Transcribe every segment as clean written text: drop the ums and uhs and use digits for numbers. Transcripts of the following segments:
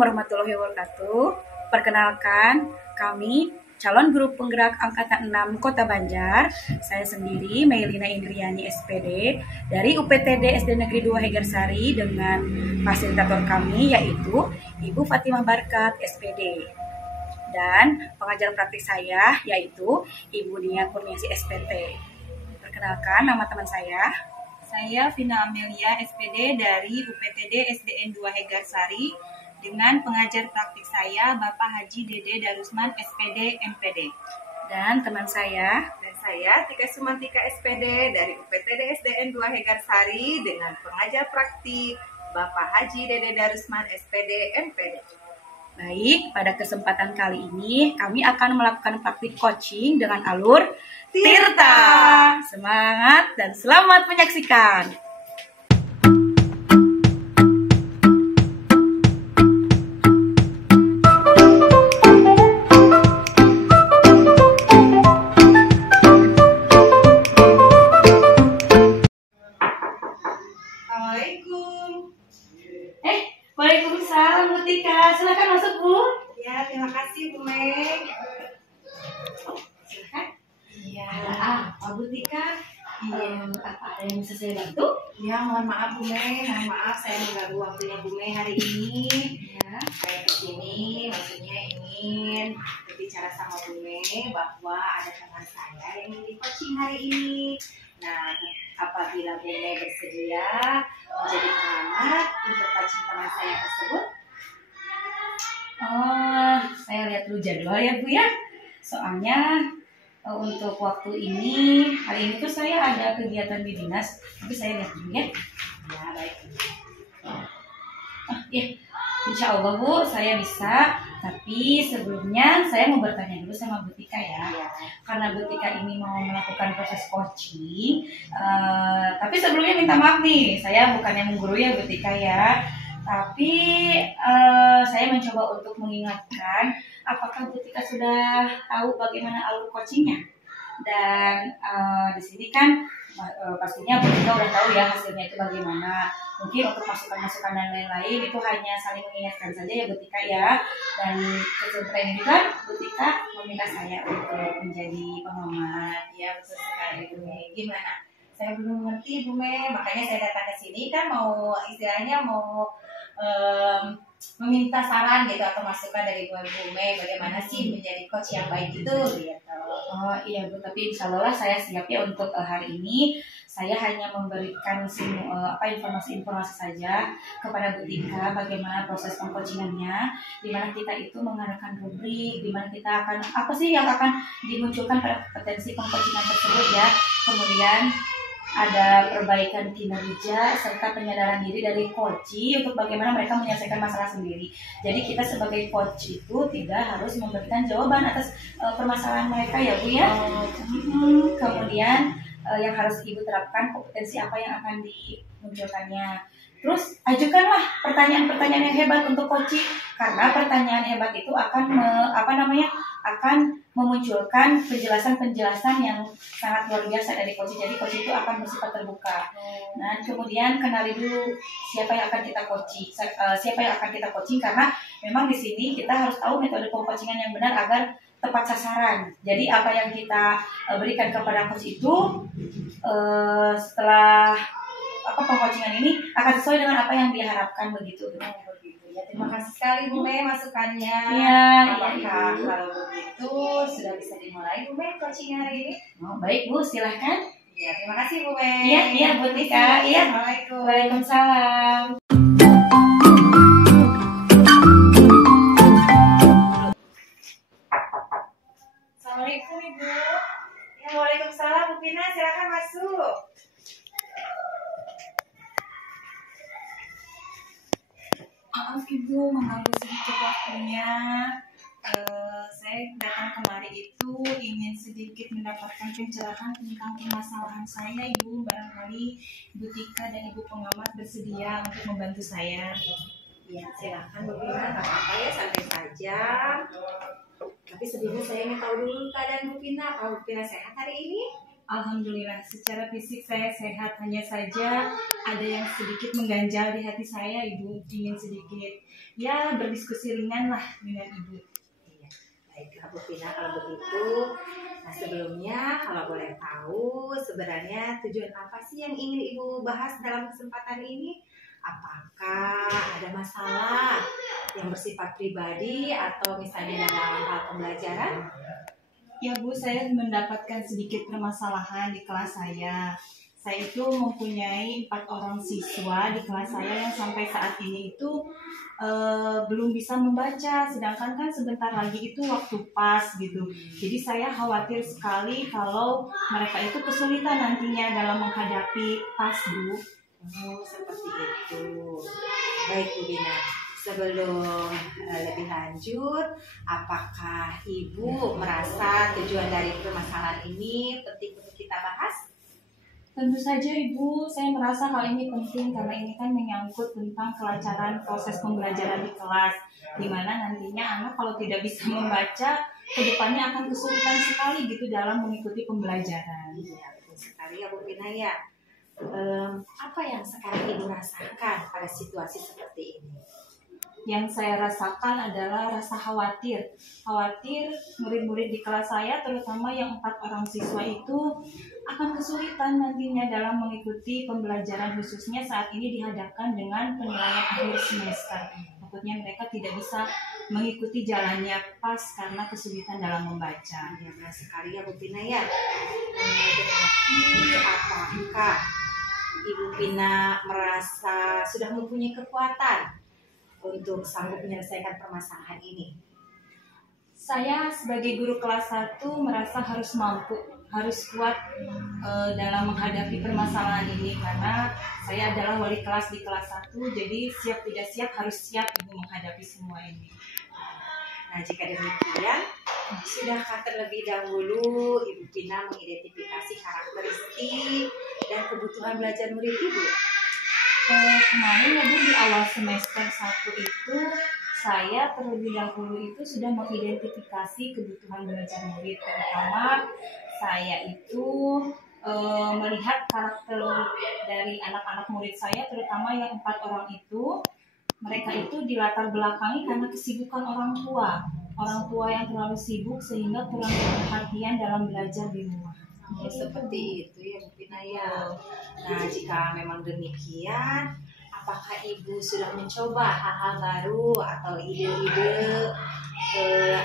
warahmatullahi wabarakatuh. Perkenalkan, kami calon guru penggerak Angkatan 6 Kota Banjar. Saya sendiri, Meilina Indriani SPD, dari UPTD SD Negeri 2 Hegarsari dengan fasilitator kami yaitu Ibu Fatimah Barkat SPD. Dan pengajar praktik saya yaitu Ibu Nia Kurniasi SPT. Perkenalkan, nama teman saya. Saya Vina Amelia SPD dari UPTD SDN 2 Hegarsari dengan pengajar praktik saya Bapak Haji Dede Darusman SPD MPD. Dan teman saya. Dan saya Tika Sumantika SPD dari UPTD SDN 2 Hegarsari dengan pengajar praktik Bapak Haji Dede Darusman SPD MPD. Baik, pada kesempatan kali ini kami akan melakukan praktik coaching dengan alur Tirta. Semangat dan selamat menyaksikan. Assalamualaikum. Waalaikumsalam Bu Tika. Silakan masuk Bu. Ya, terima kasih Bu Meg. Silakan. Iya. Apa Bu Tika? Apa ada yang bisa saya bantu? Ya, mohon maaf Bu Meg. Mohon maaf saya mengganggu waktunya Bu Meg hari ini. Ya. Saya kesini maksudnya ingin berbicara sama Bu Meg bahwa ada teman saya yang ingin coaching hari ini. Nah, apabila Bu Meg bersedia menjadi pengamat untuk coaching teman saya tersebut. Oh, saya lihat dulu jadwal ya Bu ya. Soalnya untuk waktu ini, hari ini tuh saya ada kegiatan di dinas, tapi saya lihat dulu ya. Ya, baik. Ya, insya Allah Bu, saya bisa. Tapi sebelumnya saya mau bertanya dulu sama Bu Tika ya. Karena Bu Tika ini mau melakukan proses coaching. Tapi sebelumnya minta maaf nih, saya bukannya mengguru ya Bu Tika ya. Tapi saya mencoba untuk mengingatkan, apakah Bu Tika sudah tahu bagaimana alur coachingnya? Dan di sini kan pastinya Bu Tika udah tahu ya hasilnya itu bagaimana. Mungkin untuk masukan-masukan dan lain-lain itu hanya saling mengingatkan saja ya Bu Tika ya. Dan kesempatan ini kan Bu Tika meminta saya untuk menjadi pengamat. Ya, betul sekali Bu Meg. Gimana? Saya belum mengerti Bu Meg, makanya saya datang ke sini kan mau istilahnya mau meminta saran gitu atau masukan dari Bu Meg bagaimana sih menjadi coach yang baik itu gitu. Oh iya Bu, tapi insya Allah saya siap ya untuk hari ini. Saya hanya memberikan informasi-informasi saja kepada Bu Tika bagaimana proses pengcoachingannya, di mana kita itu mengadakan rubrik, di mana kita akan apa sih yang akan dimunculkan pada kompetensi pengcoachingan tersebut ya. Kemudian ada perbaikan kinerja serta penyadaran diri dari coach untuk bagaimana mereka menyelesaikan masalah sendiri. Jadi kita sebagai coach itu tidak harus memberikan jawaban atas permasalahan mereka ya Bu ya. Kemudian yang harus Ibu terapkan kompetensi apa yang akan dimunculkannya. Terus ajukanlah pertanyaan-pertanyaan yang hebat untuk coaching, karena pertanyaan hebat itu akan akan memunculkan penjelasan-penjelasan yang sangat luar biasa dari coaching. Jadi coaching itu akan bersifat terbuka. Nah, kemudian kenali dulu siapa yang akan kita coaching, karena memang di sini kita harus tahu metode pengcoachingan yang benar agar tepat sasaran. Jadi apa yang kita berikan kepada coach itu setelah pengcoachingan ini akan sesuai dengan apa yang diharapkan begitu. Ya, terima kasih sekali Bu Meg masukannya. Iya. Apakah kalau begitu sudah bisa dimulai Bu Meg coaching hari ini? Oh, baik Bu, silahkan. Ya, terima kasih Bu Meg. Iya Bu Tika. Iya. Assalamualaikum. Waalaikumsalam. Assalamualaikum Ibu. Ya, waalaikumsalam Bu Pina, silakan masuk. Maaf Ibu mengganggu sedikit waktunya. Saya datang kemari itu ingin sedikit mendapatkan pencerahan tentang permasalahan saya Ibu. Barangkali Ibu Tika dan Ibu pengamat bersedia untuk membantu saya. Ya, silakan Bu Pina, nggak apa-apa ya, santai saja. Tapi sebelumnya saya ingin tahu dulu keadaan Bu Pina. Apakah Bu Pina sehat hari ini? Alhamdulillah, secara fisik saya sehat, hanya saja ada yang sedikit mengganjal di hati saya, Ibu. Ingin sedikit, ya berdiskusi ringan lah dengan Ibu. Iya, baiklah Bu Pina kalau begitu. Nah sebelumnya kalau boleh tahu sebenarnya tujuan apa sih yang ingin Ibu bahas dalam kesempatan ini? Apakah ada masalah yang bersifat pribadi atau misalnya dalam hal pembelajaran? Ya Bu, saya mendapatkan sedikit permasalahan di kelas saya. Saya itu mempunyai 4 orang siswa di kelas saya yang sampai saat ini itu belum bisa membaca, sedangkan kan sebentar lagi itu waktu pas gitu. Jadi saya khawatir sekali kalau mereka itu kesulitan nantinya dalam menghadapi pas, Bu. Oh, seperti itu. Baik Bu Dina. Sebelum lebih lanjut, apakah Ibu merasa tujuan dari permasalahan ini penting untuk kita bahas? Tentu saja Ibu, saya merasa hal ini penting karena ini kan menyangkut tentang kelancaran proses pembelajaran di kelas, di mana nantinya anak kalau tidak bisa membaca, kedepannya akan kesulitan sekali gitu dalam mengikuti pembelajaran. Iya, betul sekali ya Bu Dina ya. Apa yang sekarang Ibu rasakan pada situasi seperti ini? Yang saya rasakan adalah rasa khawatir murid-murid di kelas saya, terutama yang 4 orang siswa itu akan kesulitan nantinya dalam mengikuti pembelajaran, khususnya saat ini dihadapkan dengan penilaian akhir semester. Takutnya mereka tidak bisa mengikuti jalannya pas karena kesulitan dalam membaca. Ya benar sekali ya Bu Pina ya. Tetapi apakah Ibu Pina merasa sudah mempunyai kekuatan untuk sanggup menyelesaikan permasalahan ini? Saya sebagai guru kelas 1 merasa harus mampu, harus kuat dalam menghadapi permasalahan ini karena saya adalah wali kelas di kelas 1, jadi siap tidak siap harus siap Ibu menghadapi semua ini. Nah jika demikian, sudahkah terlebih dahulu Ibu Pina mengidentifikasi karakteristik dan kebutuhan belajar murid Ibu? Kemarin ya Bu, di awal semester 1 itu saya terlebih dahulu itu sudah mengidentifikasi kebutuhan belajar murid, terutama saya itu melihat karakter dari anak-anak murid saya, terutama yang 4 orang itu, mereka itu dilatar belakangi karena kesibukan orang tua yang terlalu sibuk sehingga kurang perhatian dalam belajar di rumah. Oh, seperti itu ya Bu Pina ya. Nah jika memang demikian, apakah Ibu sudah mencoba hal-hal baru atau ide-ide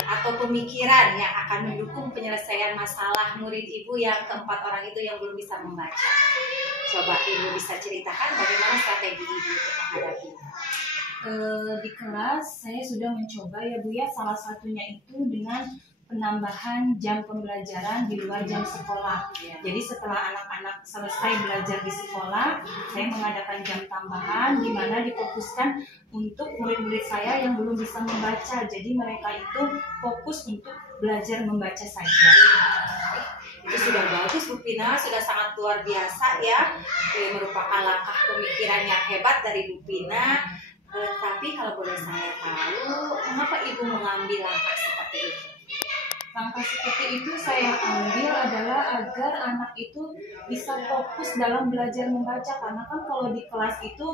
atau pemikiran yang akan mendukung penyelesaian masalah murid Ibu yang ke-4 orang itu yang belum bisa membaca? Coba Ibu bisa ceritakan bagaimana strategi Ibu untuk menghadapinya? Di kelas saya sudah mencoba ya Bu ya, salah satunya itu dengan penambahan jam pembelajaran di luar jam sekolah. Jadi setelah anak-anak selesai belajar di sekolah, saya mengadakan jam tambahan di mana difokuskan untuk murid-murid saya yang belum bisa membaca. Jadi mereka itu fokus untuk belajar membaca saja. Itu sudah bagus Bu Pina, sudah sangat luar biasa ya. Merupakan langkah pemikiran yang hebat dari Bu Pina. Tapi kalau boleh saya tahu, mengapa Ibu mengambil langkah seperti itu? Langkah seperti itu saya ambil adalah agar anak itu bisa fokus dalam belajar membaca, karena kan kalau di kelas itu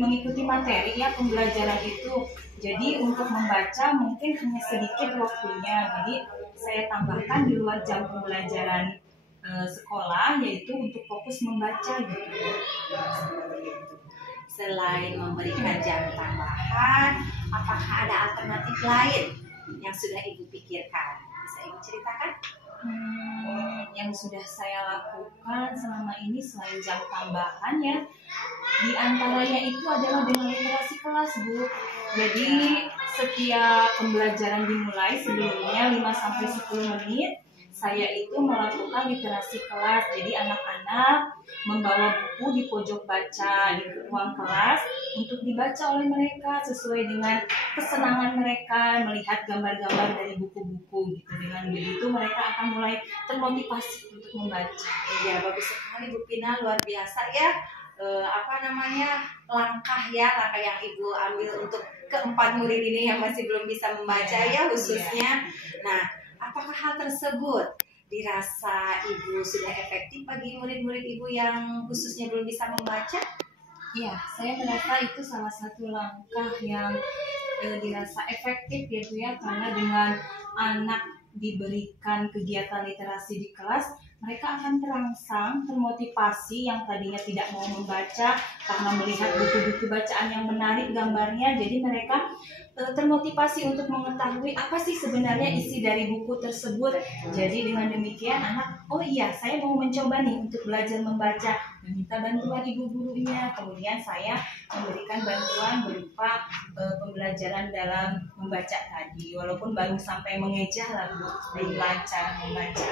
mengikuti materi ya pembelajaran itu, jadi untuk membaca mungkin hanya sedikit waktunya, jadi saya tambahkan di luar jam pembelajaran sekolah, yaitu untuk fokus membaca gitu. Selain memberikan jam tambahan, apakah ada alternatif lain yang sudah Ibu pikirkan? Bisa Ibu ceritakan? Yang sudah saya lakukan selama ini selain jam tambahan ya, di antaranya itu adalah dengan literasi kelas Bu. Jadi setiap pembelajaran dimulai sebelumnya 5-10 menit saya itu melakukan literasi kelas. Jadi anak-anak membawa buku di pojok baca di ruang kelas untuk dibaca oleh mereka sesuai dengan kesenangan mereka melihat gambar-gambar dari buku-buku gitu. Dengan begitu mereka akan mulai termotivasi untuk membaca. Iya, bagus sekali Bu Pina, luar biasa ya. Langkah yang Ibu ambil untuk ke-4 murid ini yang masih belum bisa membaca ya khususnya. Nah, apakah hal tersebut dirasa Ibu sudah efektif bagi murid-murid Ibu yang khususnya belum bisa membaca? Iya, saya merasa itu salah satu langkah yang dirasa efektif ya Bu ya, karena dengan anak diberikan kegiatan literasi di kelas, mereka akan terangsang, termotivasi yang tadinya tidak mau membaca karena melihat buku-buku bacaan yang menarik gambarnya, jadi mereka termotivasi untuk mengetahui apa sih sebenarnya isi dari buku tersebut. Jadi dengan demikian anak, oh iya saya mau mencoba nih untuk belajar membaca, meminta bantuan ibu gurunya, kemudian saya memberikan bantuan berupa pembelajaran dalam membaca tadi, walaupun baru sampai mengeja lah Bu, belum lancar membaca.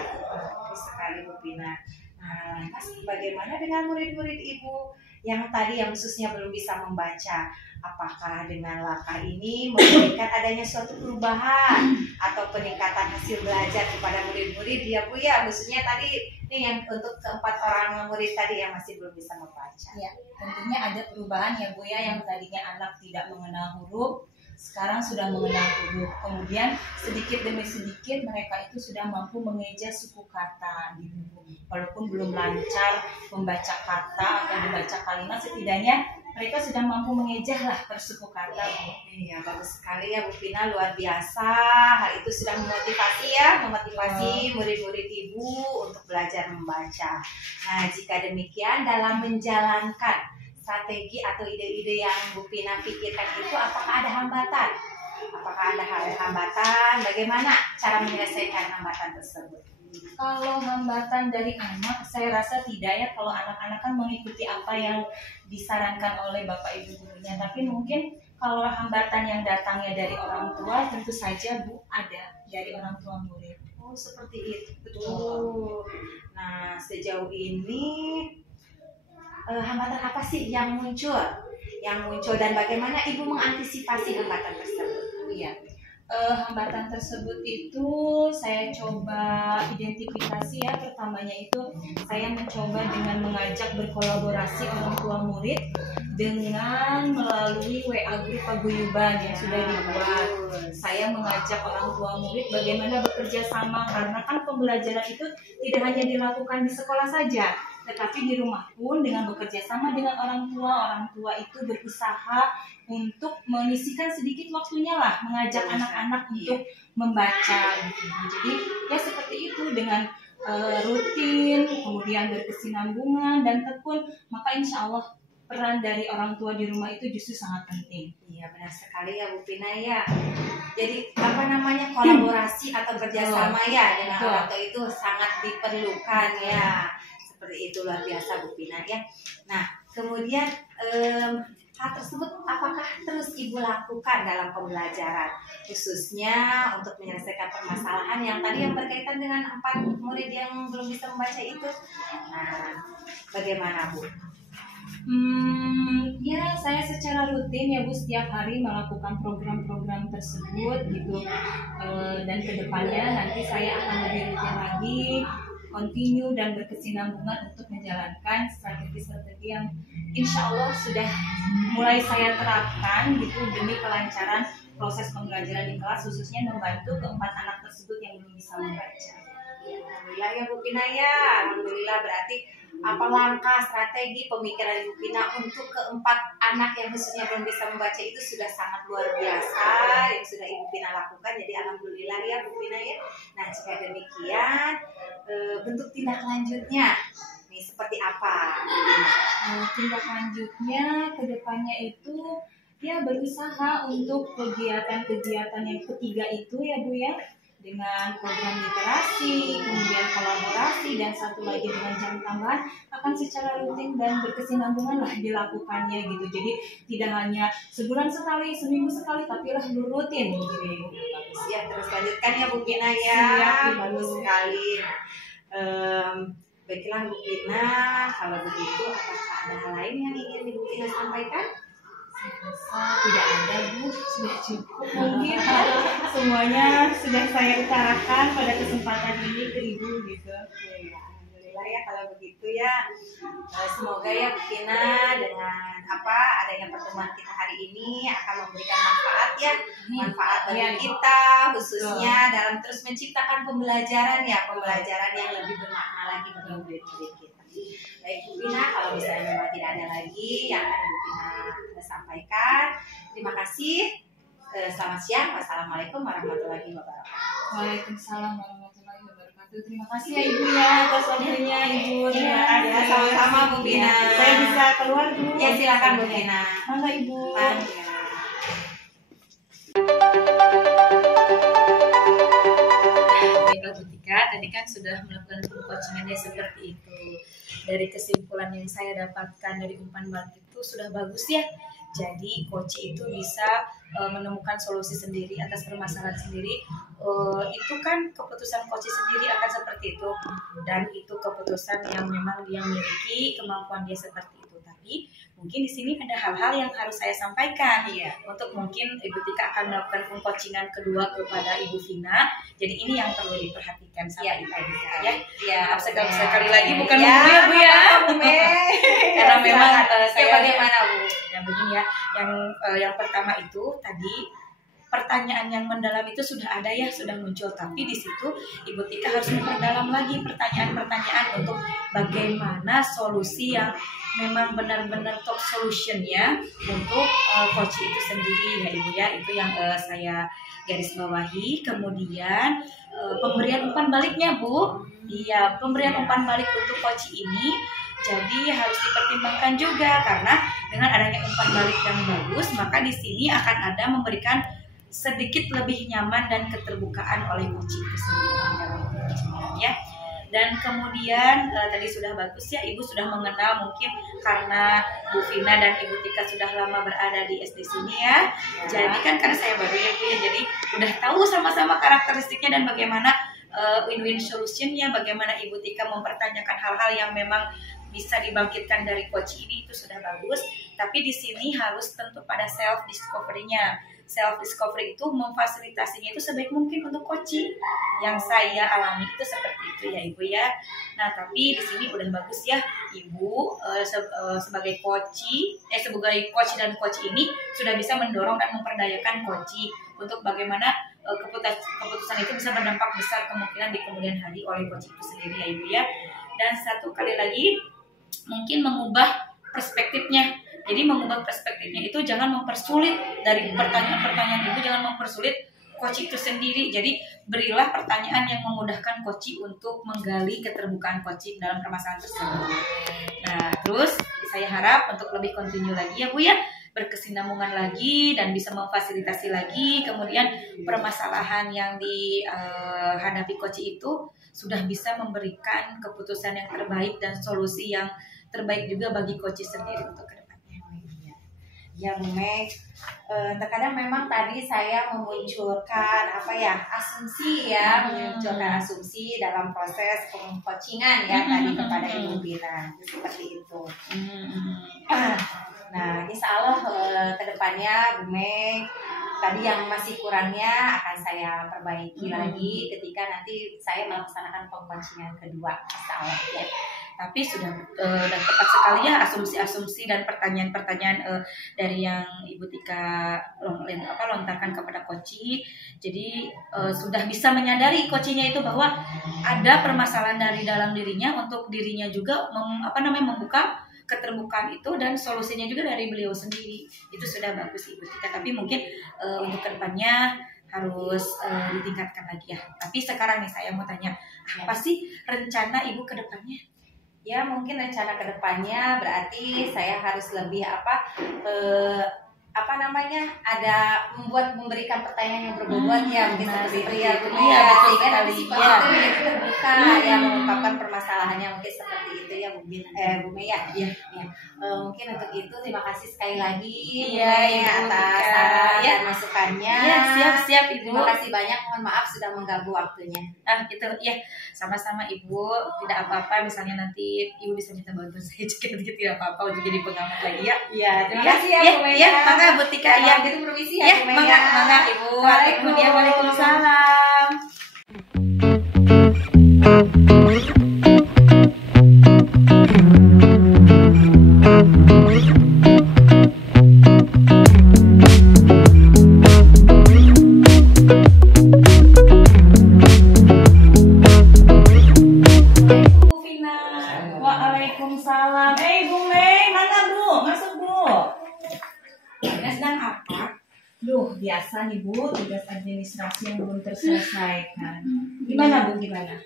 Bagus sekali Bu Pina. Nah, lantas bagaimana dengan murid-murid Ibu yang tadi yang khususnya belum bisa membaca? Apakah dengan langkah ini memberikan adanya suatu perubahan atau peningkatan hasil belajar kepada murid-murid ya Bu ya, khususnya tadi nih yang untuk keempat orang murid tadi yang masih belum bisa membaca? Ya, tentunya ada perubahan ya Bu ya, yang tadinya anak tidak mengenal huruf sekarang sudah mengenal huruf. Kemudian sedikit demi sedikit mereka itu sudah mampu mengeja suku kata gitu. Walaupun belum lancar membaca kata atau membaca kalimat, setidaknya mereka sudah mampu mengeja lah per suku kata Bu. Iya, bagus sekali ya Bu Pina, luar biasa. Hal itu sudah memotivasi ya, memotivasi murid-murid Ibu untuk belajar membaca. Nah, jika demikian dalam menjalankan strategi atau ide-ide yang Bu Pina pikirkan itu, apakah ada hambatan? Apakah ada hambatan? Bagaimana cara menyelesaikan hambatan tersebut? Kalau hambatan dari anak, saya rasa tidak ya. Kalau anak-anak kan mengikuti apa yang disarankan oleh Bapak Ibu gurunya. Tapi mungkin kalau hambatan yang datangnya dari orang tua, tentu saja Bu ada dari orang tua murid. Oh, seperti itu. Betul. Nah, sejauh ini hambatan apa sih yang muncul? Dan bagaimana Ibu mengantisipasi hambatan tersebut? Iya. Hambatan tersebut itu saya coba identifikasi ya. Pertamanya itu saya mencoba dengan mengajak berkolaborasi orang tua murid dengan melalui WA grup paguyuban yang sudah dibuat. Saya mengajak orang tua murid bagaimana bekerja sama, karena kan pembelajaran itu tidak hanya dilakukan di sekolah saja, tetapi di rumah pun dengan bekerja sama dengan orang tua itu berusaha untuk menyisihkan sedikit waktunya lah mengajak anak-anak untuk membaca gitu. Jadi ya seperti itu, dengan rutin, kemudian berkesinambungan dan tekun, maka insya Allah peran dari orang tua di rumah itu justru sangat penting. Iya, benar sekali ya Bu Pina ya. Jadi kolaborasi atau kerjasama ya dengan orang tua itu sangat diperlukan ya. Seperti itu, luar biasa Bu Pina ya. Nah, kemudian hal tersebut apakah terus Ibu lakukan dalam pembelajaran, khususnya untuk menyelesaikan permasalahan yang tadi yang berkaitan dengan 4 murid yang belum bisa membaca itu? Nah, bagaimana Bu? Ya saya secara rutin ya Bu, setiap hari melakukan program-program tersebut gitu. Dan kedepannya nanti saya akan lebih rutin lagi, continue dan berkesinambungan untuk menjalankan strategi-strategi yang insya Allah sudah mulai saya terapkan gitu demi kelancaran proses pembelajaran di kelas, khususnya membantu keempat anak tersebut yang belum bisa membaca. Alhamdulillah ya Bu Pina ya. Alhamdulillah, berarti apa langkah strategi pemikiran Ibu Pina untuk keempat anak yang khususnya belum bisa membaca itu sudah sangat luar biasa yang sudah Ibu Pina lakukan. Jadi alhamdulillah ya Bu Pina ya. Nah, jika demikian bentuk tindak lanjutnya nih seperti apa? Tindak lanjutnya ke depannya itu ya berusaha untuk kegiatan-kegiatan yang ketiga itu ya Bu ya, dengan program literasi, kemudian kolaborasi, dan satu lagi dengan jam tambahan akan secara rutin dan berkesinambungan lah dilakukannya gitu. Jadi tidak hanya sebulan sekali, seminggu sekali, tapi lah rutin gitu. Bagus ya, terus lanjutkan ya Bu Pina ya. Bagus sekali. Baiklah Bu Pina, kalau begitu apakah ada hal lain yang ingin Ibu Pina sampaikan? Tidak ada Bu, sudah cukup mungkin semuanya sudah saya utarakan pada kesempatan ini ke Ibu gitu. alhamdulillah ya kalau begitu ya. Semoga ya Bu Vina dengan adanya pertemuan kita hari ini akan memberikan manfaat ya, manfaat bagi kita khususnya dalam terus menciptakan pembelajaran yang lebih bermakna lagi bagi murid-murid kita. Baik Bu Vina, kalau misalnya memang tidak ada lagi yang akan Bu Vina sampaikan, terima kasih. Selamat siang. Wassalamualaikum warahmatullahi wabarakatuh. Waalaikumsalam warahmatullahi wabarakatuh. Terima kasih ya Ibu ya atas waktunya Ibu. Terima kasih. Ya, sama-sama Bu Vina. Saya bisa keluar dulu. Ya silakan Bu Vina. Mangga Ibu. Baiklah Bu Tika, tadi kan sudah melakukan coachingannya seperti itu. Dari kesimpulan yang saya dapatkan dari umpan balik itu sudah bagus ya. Jadi coach itu bisa menemukan solusi sendiri atas permasalahan sendiri. Itu kan keputusan coach sendiri akan seperti itu, dan itu keputusan yang memang dia miliki, kemampuan dia seperti itu. Tapi mungkin di sini ada hal-hal yang harus saya sampaikan. Untuk mungkin Ibu Tika akan melakukan pengcoachingan kedua kepada Ibu Vina. Jadi ini yang perlu diperhatikan sama Ibu Tika ya. Ya, sekali lagi bukan Bu ya Bu ya. Karena memang saya bagaimana Bu? Ya begini ya, yang pertama itu tadi pertanyaan yang mendalam itu sudah ada ya, sudah muncul, tapi di situ Ibu Tika harus memperdalam lagi pertanyaan-pertanyaan untuk bagaimana solusi yang memang benar-benar top solutionnya untuk coach itu sendiri ya Ibu ya. Itu yang saya garis bawahi. Kemudian pemberian umpan baliknya Bu, iya, pemberian umpan balik untuk coach ini jadi harus dipertimbangkan juga, karena dengan adanya umpan balik yang bagus, maka di sini akan ada memberikan sedikit lebih nyaman dan keterbukaan oleh coach itu sendiri dalam coaching ya. Dan kemudian tadi sudah bagus ya, Ibu sudah mengenal mungkin karena Bu Vina dan Ibu Tika sudah lama berada di SD sini ya. Jadi kan karena saya baru ya Bu ya, jadi udah tahu sama-sama karakteristiknya dan bagaimana win-win solutionnya, bagaimana Ibu Tika mempertanyakan hal-hal yang memang bisa dibangkitkan dari coach ini, itu sudah bagus. Tapi di sini harus tentu pada self discovery-nya. Self discovery itu memfasilitasinya itu sebaik mungkin untuk coaching. Yang saya alami itu seperti itu ya Ibu ya. Nah, tapi di sini udah bagus ya Ibu sebagai sebagai coach dan coach ini sudah bisa mendorong dan memperdayakan coach untuk bagaimana keputusan itu bisa berdampak besar kemungkinan di kemudian hari oleh coach itu sendiri ya Ibu ya. Dan satu kali lagi mungkin mengubah perspektifnya. Jadi mengubah perspektifnya itu jangan mempersulit dari pertanyaan-pertanyaan Ibu, jangan mempersulit coach itu sendiri. Jadi berilah pertanyaan yang memudahkan coach untuk menggali keterbukaan coach dalam permasalahan tersebut. Nah, terus saya harap untuk lebih continue lagi ya Bu ya, berkesinambungan lagi dan bisa memfasilitasi lagi kemudian permasalahan yang dihadapi coach itu sudah bisa memberikan keputusan yang terbaik dan solusi yang terbaik juga bagi coach sendiri untuk kedepannya. Ya Bu Meg, terkadang memang tadi saya memunculkan asumsi memunculkan asumsi dalam proses pengcoachingan ya tadi kepada Ibu Vina, seperti itu. Nah, insya Allah kedepannya Bu Meg, tadi yang masih kurangnya akan saya perbaiki lagi ketika nanti saya melaksanakan pengcoachingan kedua, insya Allah ya. Tapi sudah tepat sekali ya asumsi-asumsi dan pertanyaan-pertanyaan dari yang Ibu Tika lontarkan kepada coach. Jadi sudah bisa menyadari coachnya itu bahwa ada permasalahan dari dalam dirinya, untuk dirinya juga membuka keterbukaan itu, dan solusinya juga dari beliau sendiri. Itu sudah bagus Ibu Tika. Tapi mungkin untuk kedepannya harus ditingkatkan lagi ya. Tapi sekarang nih saya mau tanya, apa sih rencana Ibu kedepannya? Ya, mungkin rencana kedepannya berarti saya harus lebih ada memberikan pertanyaan yang berbobot ya, mungkin seperti itu ya Bu ya, sehingga nanti si coach itu terbuka ya mengungkapkan permasalahannya, mungkin seperti itu ya Bu Mei ya. Mungkin untuk itu terima kasih sekali lagi atas saran dan masukannya. Siap Ibu. Terima kasih banyak, mohon maaf sudah mengganggu waktunya. Gitu ya, sama-sama Ibu. Tidak apa-apa, misalnya nanti Ibu bisa minta bantuan saya juga, tidak apa-apa untuk jadi pengamat lagi ya. Iya, terima kasih ya Bu Mei. Mangga Bu Tika ya. Gitu permisi ya Bu Mei. Mangga Ibu. Waalaikumsalam. biasa nih Bu, tugas administrasi yang belum terselesaikan. Gimana Bu, gimana?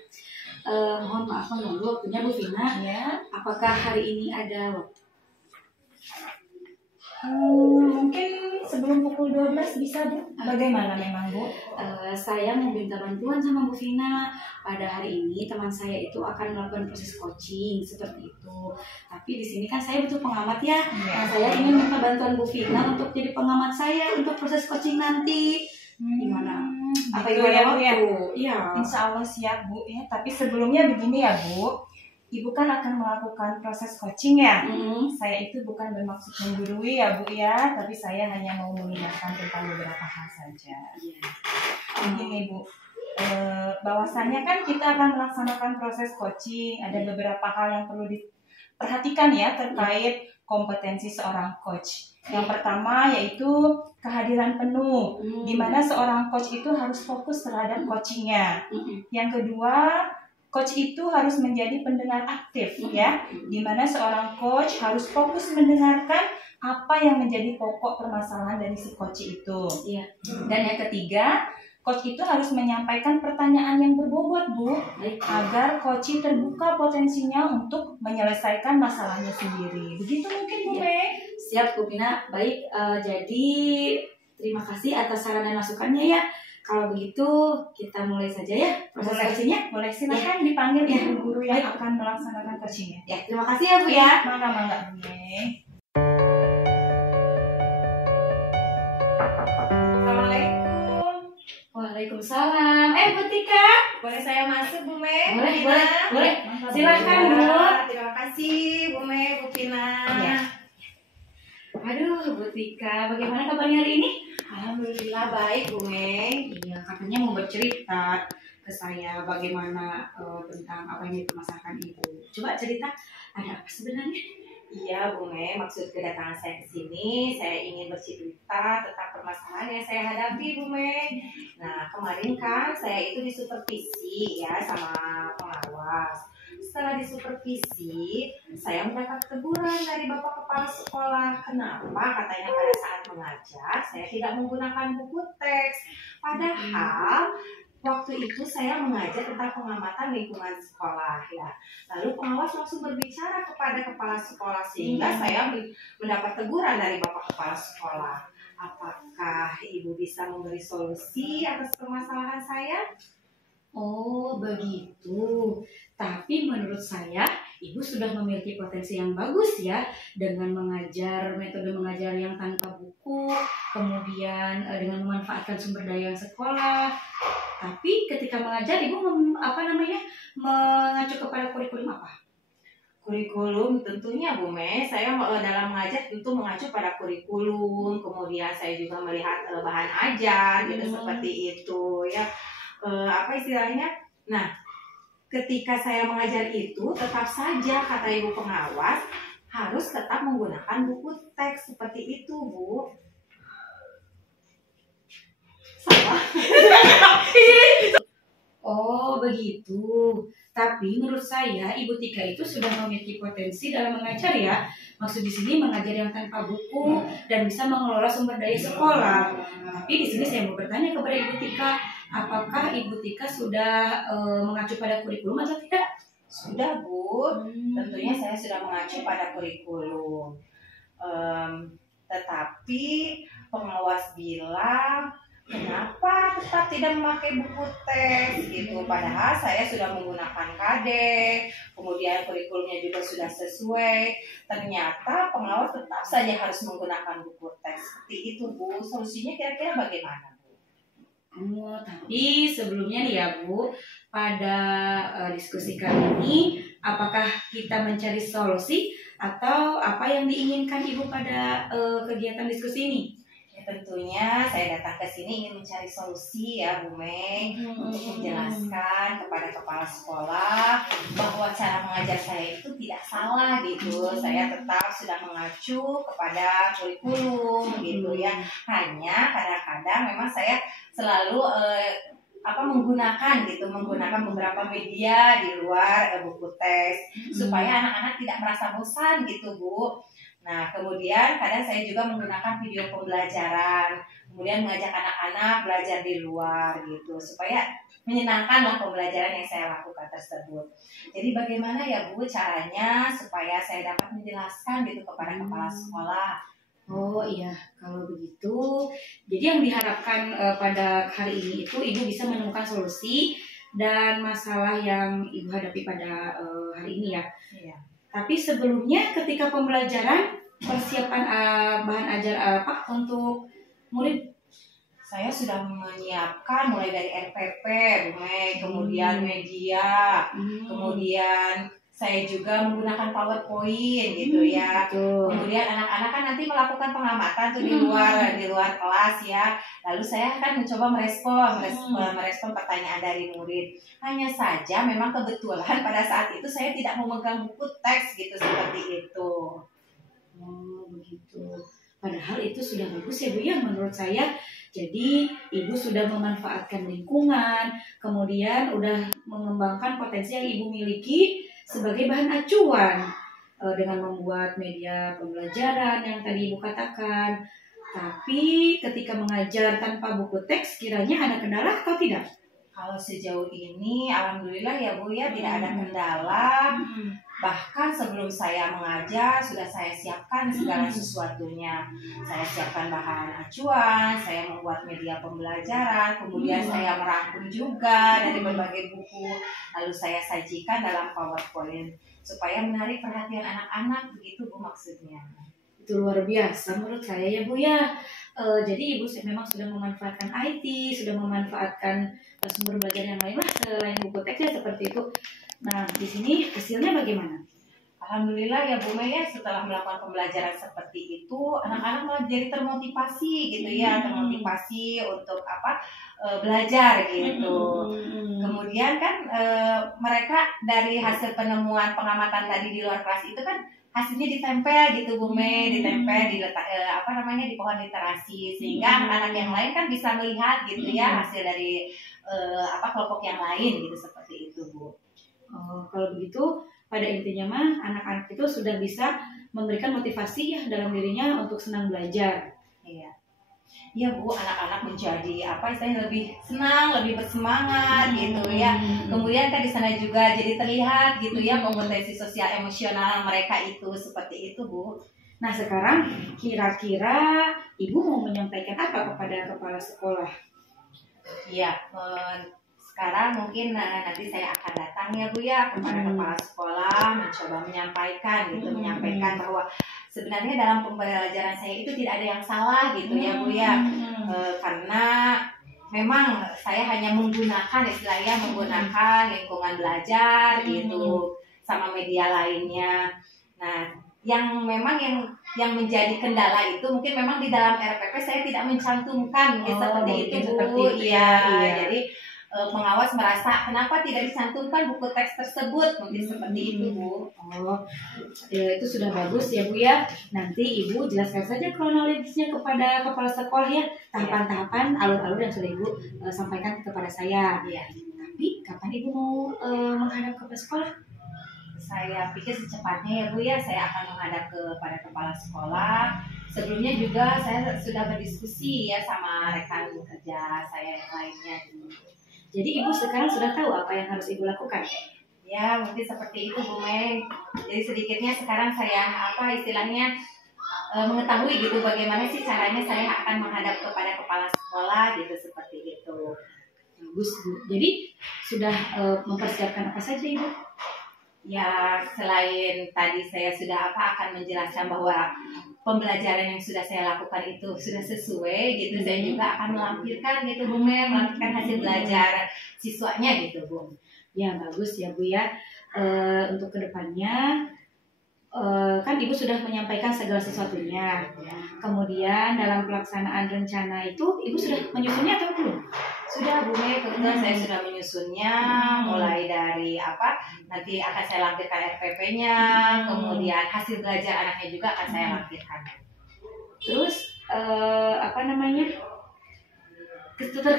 Mohon maaf menunggu waktunya Bu Vina. Ya. Apakah hari ini ada waktu? Mungkin sebelum pukul 12 bisa Bu. Bagaimana memang Bu? Saya mau minta bantuan sama Bu Vina. Pada hari ini teman saya itu akan melakukan proses coaching seperti itu. Tapi di sini kan saya butuh pengamat ya. Nah, saya ingin minta bantuan Bu Vina untuk jadi pengamat saya untuk proses coaching nanti. Gimana? Apa Gitu ibu ada ya, Bu, ya? waktu? Iya. Insya Allah siap Bu ya. Tapi sebelumnya begini ya Bu. Ibu kan akan melakukan proses coaching ya. Saya itu bukan bermaksud menggurui ya Bu ya, tapi saya hanya mau mengingatkan tentang beberapa hal saja. Begini Bu, bahwasannya kan kita akan melaksanakan proses coaching. Ada beberapa hal yang perlu diperhatikan ya terkait kompetensi seorang coach. Yang pertama yaitu kehadiran penuh, di mana seorang coach itu harus fokus terhadap coachingnya. Yang kedua, coach itu harus menjadi pendengar aktif ya, di mana seorang coach harus fokus mendengarkan apa yang menjadi pokok permasalahan dari si coach itu. Iya. Dan yang ketiga, coach itu harus menyampaikan pertanyaan yang berbobot Bu, agar coach terbuka potensinya untuk menyelesaikan masalahnya sendiri. Begitu mungkin Bu Mei? Siap Bu Vina. Baik, jadi terima kasih atas saran dan masukannya ya. Kalau begitu kita mulai saja ya proses coachingnya. Boleh silakan dipanggil ibu guru yang akan melaksanakan coachingnya. Ya, terima kasih ya Bu ya. Mangga Bu Mei. Assalamualaikum. Waalaikumsalam. Bu Tika. Boleh saya masuk Bu Mei? Boleh. Silahkan Bu. Terima kasih Bu Mei, Bu Vina. Ya. Aduh, Bu Tika, bagaimana kabarnya hari ini? Alhamdulillah baik Bu Mei. Iya, katanya mau bercerita ke saya bagaimana tentang apa yang dipermasalahkan Ibu. Coba cerita, ada apa sebenarnya? Iya Bu Mei, maksud kedatangan saya ke sini, saya ingin bercerita tentang permasalahan yang saya hadapi Bu Mei. Nah, kemarin kan saya itu disupervisi ya sama pengawas. Setelah disupervisi, saya mendapat teguran dari Bapak Kepala Sekolah. Kenapa? Katanya pada saat mengajar, saya tidak menggunakan buku teks. Padahal waktu itu saya mengajar tentang pengamatan lingkungan sekolah ya. Lalu pengawas langsung berbicara kepada kepala sekolah sehingga saya mendapat teguran dari Bapak Kepala Sekolah. Apakah Ibu bisa memberi solusi atas permasalahan saya? Oh, begitu. Tapi menurut saya, Ibu sudah memiliki potensi yang bagus ya dengan mengajar, metode mengajar yang tanpa buku, kemudian dengan memanfaatkan sumber daya sekolah. Tapi ketika mengajar, Ibu mengacu kepada kurikulum apa? Kurikulum tentunya Bu Mei, saya dalam mengajar tentu mengacu pada kurikulum, kemudian saya juga melihat bahan ajar gitu seperti itu ya. Apa istilahnya? Nah, ketika saya mengajar itu tetap saja kata Ibu pengawas harus tetap menggunakan buku teks seperti itu Bu. Sama. Oh, begitu. Tapi menurut saya Ibu Tika itu sudah memiliki potensi dalam mengajar ya. Maksud di sini mengajar yang tanpa buku dan bisa mengelola sumber daya sekolah. Tapi di sini saya mau bertanya kepada Ibu Tika, apakah Ibu Tika sudah mengacu pada kurikulum atau tidak? Sudah Bu, tentunya saya sudah mengacu pada kurikulum. Tetapi pengawas bilang kenapa tetap tidak memakai buku teks gitu, padahal saya sudah menggunakan KD, kemudian kurikulumnya juga sudah sesuai. Ternyata pengawas tetap saja harus menggunakan buku teks. Seperti itu Bu, solusinya kira-kira bagaimana Bu? Tapi sebelumnya nih ya Bu, pada diskusi kali ini, apakah kita mencari solusi atau apa yang diinginkan Ibu pada kegiatan diskusi ini? Tentunya saya datang ke sini ingin mencari solusi ya Bu Mei, untuk menjelaskan kepada kepala sekolah bahwa cara mengajar saya itu tidak salah gitu. Saya tetap sudah mengacu kepada kurikulum gitu ya. Hanya kadang-kadang memang saya selalu menggunakan beberapa media di luar buku teks supaya anak-anak tidak merasa bosan gitu Bu. Nah, kemudian kadang saya juga menggunakan video pembelajaran, kemudian mengajak anak-anak belajar di luar gitu, supaya menyenangkanlah pembelajaran yang saya lakukan tersebut. Jadi bagaimana ya Bu caranya supaya saya dapat menjelaskan gitu kepada kepala sekolah? Oh iya, kalau begitu, jadi yang diharapkan pada hari ini itu Ibu bisa menemukan solusi dan masalah yang Ibu hadapi pada hari ini ya. Iya. Tapi sebelumnya ketika pembelajaran persiapan bahan ajar apa untuk murid? Saya sudah menyiapkan mulai dari RPP, Bu Mei, kemudian media, kemudian saya juga menggunakan PowerPoint gitu ya. Betul. Kemudian anak-anak kan nanti melakukan pengamatan tuh di luar kelas ya. Lalu saya akan mencoba merespon pertanyaan dari murid. Hanya saja memang kebetulan pada saat itu saya tidak memegang buku teks gitu seperti itu. Oh begitu. Padahal itu sudah bagus ya Bu ya menurut saya. Jadi Ibu sudah memanfaatkan lingkungan, kemudian udah mengembangkan potensi yang Ibu miliki sebagai bahan acuan dengan membuat media pembelajaran yang tadi Ibu katakan. Tapi ketika mengajar tanpa buku teks, kiranya ada kendala atau tidak? Kalau sejauh ini, alhamdulillah ya Bu ya tidak ada kendala. Bahkan sebelum saya mengajar sudah saya siapkan segala sesuatunya. Saya siapkan bahan acuan, saya membuat media pembelajaran, kemudian saya merangkum juga dari berbagai buku, lalu saya sajikan dalam PowerPoint supaya menarik perhatian anak-anak, begitu Bu maksudnya. Itu luar biasa menurut saya ya Bu ya. Jadi Ibu memang sudah memanfaatkan IT, sudah memanfaatkan sumber belajar yang lain lah selain buku teks ya seperti itu. Nah, di sini hasilnya bagaimana? Alhamdulillah ya Bu Mei ya, setelah melakukan pembelajaran seperti itu, anak-anak malah jadi termotivasi gitu ya, termotivasi untuk belajar gitu. Kemudian kan mereka dari hasil penemuan pengamatan tadi di luar kelas itu kan hasilnya ditempel gitu Bu Mei, ditempel di di pohon literasi, sehingga anak-anak yang lain kan bisa melihat gitu ya hasil dari kelompok yang lain gitu, seperti itu Bu. Oh, kalau begitu pada intinya mah anak-anak itu sudah bisa memberikan motivasi ya dalam dirinya untuk senang belajar. Iya. Iya Bu, anak-anak menjadi lebih senang, lebih bersemangat gitu ya. Kemudian kan di sana juga jadi terlihat gitu ya kompetensi sosial emosional mereka itu, seperti itu Bu. Nah sekarang kira-kira Ibu mau menyampaikan apa kepada kepala sekolah? Iya, sekarang mungkin nanti saya akan datang ya Bu ya kepada kepala sekolah, mencoba menyampaikan bahwa sebenarnya dalam pembelajaran saya itu tidak ada yang salah gitu ya Bu ya, karena memang saya hanya menggunakan lingkungan belajar gitu sama media lainnya. Nah, yang menjadi kendala itu mungkin memang di dalam RPP saya tidak mencantumkan seperti itu Bu. Iya. Jadi pengawas merasa kenapa tidak dicantumkan buku teks tersebut, mungkin seperti itu Bu. Oh, ya, itu sudah bagus ya Bu ya. Nanti Ibu jelaskan saja kronologisnya kepada kepala sekolah ya, tahapan-tahapan alur-alur yang sudah Ibu sampaikan kepada saya. Iya. Tapi kapan Ibu mau menghadap ke sekolah? Saya pikir secepatnya ya Bu ya, saya akan menghadap kepada kepala sekolah. Sebelumnya juga saya sudah berdiskusi ya sama rekan kerja saya yang lainnya. Jadi Ibu sekarang sudah tahu apa yang harus Ibu lakukan? Ya mungkin seperti itu Bu Mei. Jadi sedikitnya sekarang saya mengetahui gitu bagaimana sih caranya saya akan menghadap kepada kepala sekolah gitu, seperti itu. Bagus Bu. Jadi sudah mempersiapkan apa saja Ibu? Ya selain tadi saya sudah akan menjelaskan bahwa pembelajaran yang sudah saya lakukan itu sudah sesuai gitu, saya juga akan melampirkan gitu Bu Mei, melampirkan hasil belajar siswanya gitu Bu. Ya bagus ya Bu ya. Untuk kedepannya kan Ibu sudah menyampaikan segala sesuatunya. Kemudian dalam pelaksanaan rencana itu Ibu sudah menyusunnya atau belum? Sudah Bu Mei, kebetulan saya sudah menyusunnya, mulai dari nanti akan saya lampirkan RPP-nya, kemudian hasil belajar anaknya juga akan saya lampirkan. Terus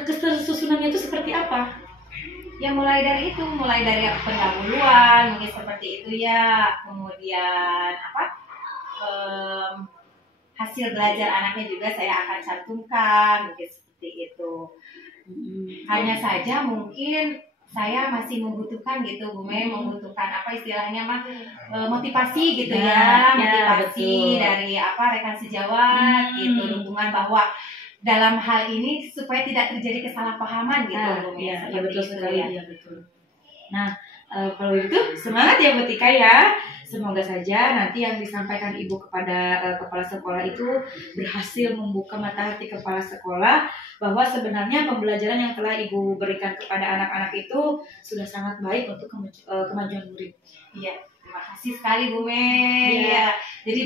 ketersusunannya itu seperti apa? Ya mulai dari pendahuluan mungkin seperti itu ya, kemudian hasil belajar anaknya juga saya akan cantumkan, mungkin seperti itu. Hanya saja mungkin saya masih membutuhkan gitu Bu Mei, membutuhkan apa istilahnya mah motivasi gitu ya, motivasi dari rekan sejawat gitu, dukungan bahwa dalam hal ini supaya tidak terjadi kesalahpahaman gitu Bu Mei. Ya betul sekali ya betul. Nah kalau itu semangat ya Bu Tika ya. Semoga saja nanti yang disampaikan Ibu kepada kepala sekolah itu berhasil membuka mata hati kepala sekolah bahwa sebenarnya pembelajaran yang telah Ibu berikan kepada anak-anak itu sudah sangat baik untuk kemajuan murid. Iya, terima kasih sekali Bu Mei. Ya. Jadi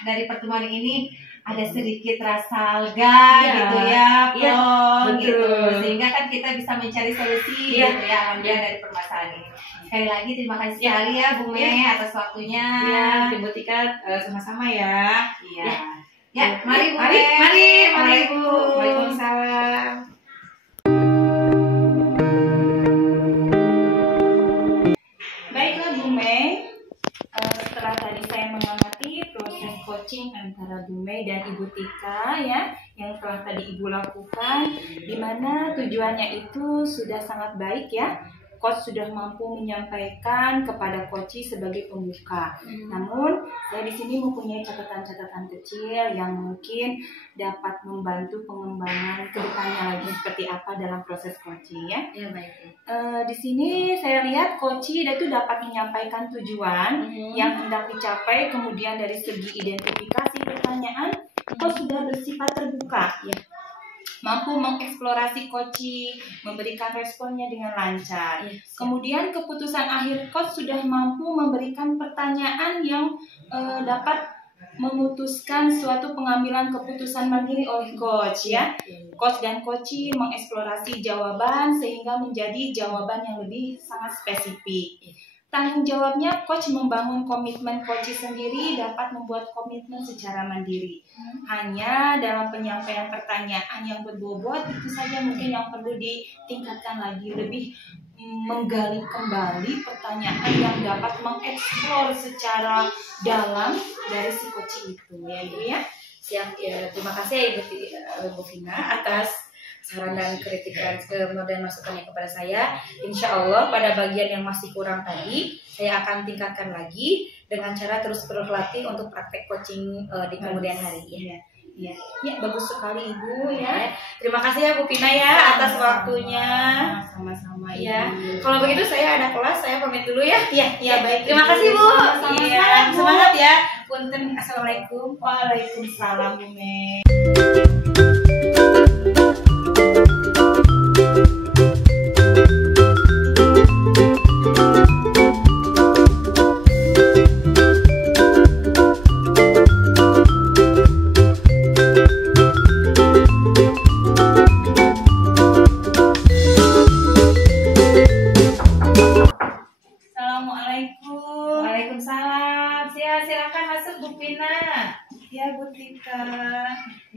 dari pertemuan ini ada sedikit rasa lega gitu ya, plong gitu. Sehingga kan kita bisa mencari solusi gitu ya, alhamdulillah dari permasalahan ini. Sekali lagi terima kasih sekali ya Bu Mei atas waktunya. Ya, Bu Tika sama-sama ya. Iya. Ya, mari Bu Mei. Mari Bu. Waalaikumsalam. Baiklah Bu Mei, setelah tadi saya mengamati proses coaching antara Bu Mei dan Ibu Tika ya, yang telah tadi Ibu lakukan, di mana tujuannya itu sudah sangat baik ya. Coach sudah mampu menyampaikan kepada coachi sebagai pembuka. Namun, saya di sini mempunyai catatan-catatan kecil yang mungkin dapat membantu pengembangan kedepannya lagi seperti apa dalam proses coaching ya. Ya baik. Di sini saya lihat coachi itu dapat menyampaikan tujuan yang hendak dicapai, kemudian dari segi identifikasi pertanyaan, coach sudah bersifat terbuka ya. Mampu mengeksplorasi coaching, memberikan responnya dengan lancar. Kemudian keputusan akhir coach sudah mampu memberikan pertanyaan yang dapat memutuskan suatu pengambilan keputusan mandiri oleh coach ya. Coach dan coachee mengeksplorasi jawaban sehingga menjadi jawaban yang lebih sangat spesifik. Tanggung jawabnya coach membangun komitmen coachee sendiri dapat membuat komitmen secara mandiri. Hanya dalam penyampaian pertanyaan yang berbobot itu saja mungkin yang perlu ditingkatkan lagi, lebih menggali kembali pertanyaan yang dapat mengeksplor secara dalam dari si coachee itu ya Ibu ya. Siap ya, terima kasih Ibu Vina atas saran dan kritikan dan masukannya kepada saya. Insya Allah pada bagian yang masih kurang tadi saya akan tingkatkan lagi dengan cara terus berlatih untuk praktek coaching di kemudian hari ya. Ya, bagus sekali Ibu ya. Terima kasih ya Bu Vina ya atas waktunya. Sama-sama ya. Kalau begitu saya ada kelas, saya pamit dulu ya. Iya, baik. Terima kasih Bu. Iya, semangat ya. Punten, assalamualaikum. Waalaikumsalam Bu Mei.